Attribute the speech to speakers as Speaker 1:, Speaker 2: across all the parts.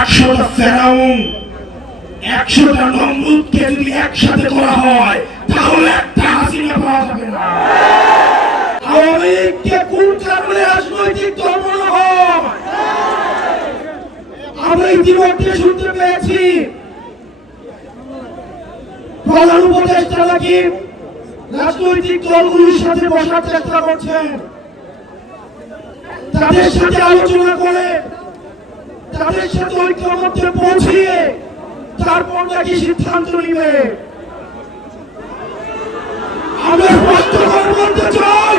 Speaker 1: একশোটা ফেরাউন একশোটা নমরুদকে যদি একসাথে করা হয়, তাহলে একটা হাসিনা পাওয়া যাবে না। আওয়ামী কোন কারণে রাজনৈতিক দল বলা হয়? আমরা ইতিমধ্যে শুনতে পেয়েছি। প্রধান উপদেষ্টা নাকি রাজনৈতিক দলগুলির সাথে বসার চেষ্টা করছেন। তাদের সাথে আলোচনা করে তাদের সাথে ঐক্যমত্যে পৌঁছিয়ে তারপর নাকি সিদ্ধান্ত নিবে? আমরা স্পষ্ট করে বলতে চাই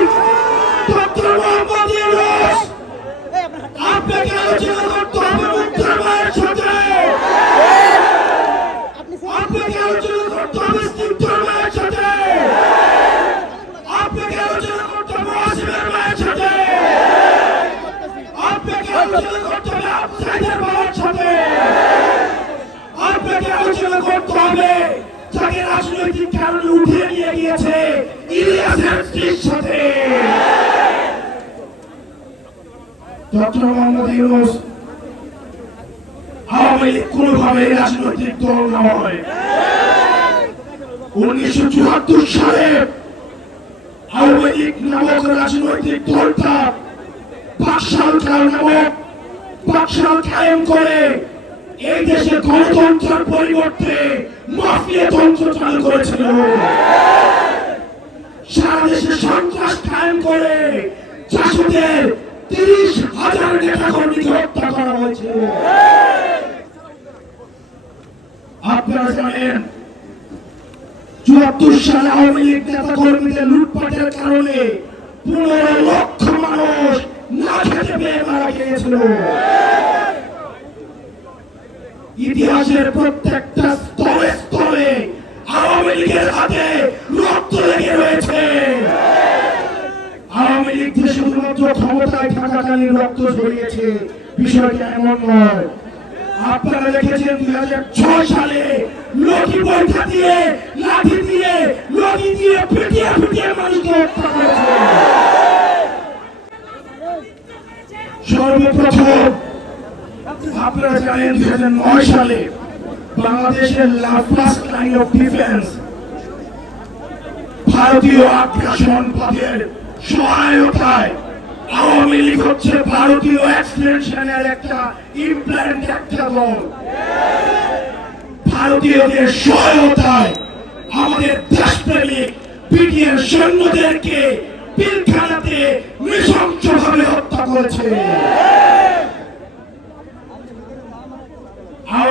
Speaker 1: আপনাকে আলোচনা করতে হবে মুক্তার আপনাকে আলোচনা করতে হবে সাথে? আপনাকে আলোচনা করতে হবে আলোচনা করতে হবে আফসাইদের বাবার সাথে আপনাকে আলোচনা করতে হবে যাকে রাজনৈতিক কারণে উঠিয়ে নিয়ে গিয়েছে ইলিয়াসের স্ত্রীর সাথে। ডক্টর মোহাম্মদ আওয়ামী লীগ কোনোভাবে রাজনৈতিক দল নয়। উনিশশো চুয়াত্তর সালে আওয়ামী লীগ নামক রাজনৈতিক দলটা পাকশাল কাল নামক পাকশাল কায়েম করে এই দেশে গণতন্ত্রের পরিবর্তে মাফিয়া তন্ত্র চালু করেছিল। সারা দেশে সন্ত্রাস কায়েম করে চাষদের তিরিশ হাজার নেতা কর্মীকে হত্যা করা হয়েছিল। আপনারা জানেন, চুয়াত্তর সালে আওয়ামী লীগ নেতা কর্মীদের লুটপাটের কারণে পনেরো লক্ষ মানুষ না খেতে পেয়ে মারা গিয়েছিল। ইতিহাসের প্রত্যেকটা স্তরে স্তরে আওয়ামী লীগের হাতে রক্ত লেগে রয়েছে। আওয়ামী লীগ যে শুধুমাত্র ক্ষমতায় থাকাকালীন রক্ত ঝরিয়েছে, বিষয়টা এমন নয়। আপনারা দেখেছেন দুই হাজার ছয় সালে লক্ষ্মী পরীক্ষা দিয়ে, লাঠি দিয়ে দিয়ে মানুষকে হত্যা করেছে। সর্বপ্রথম আপনারা জানেন দুই হাজার নয় সালে বাংলাদেশের লাইন অফ ডিফেন্স ভারতীয় আগ্রাসন পথের সহায়তায় আওয়ামী লীগ হচ্ছে ভারতীয় এক্সটেনশনের একটা ইমপ্ল্যান্ট একটা দল। ভারতীয়দের সহায়তায় আমাদের দেশপ্রেমিক পিটিএর সৈন্যদেরকে পিলখানাতে নৃশংসভাবে হত্যা করেছে।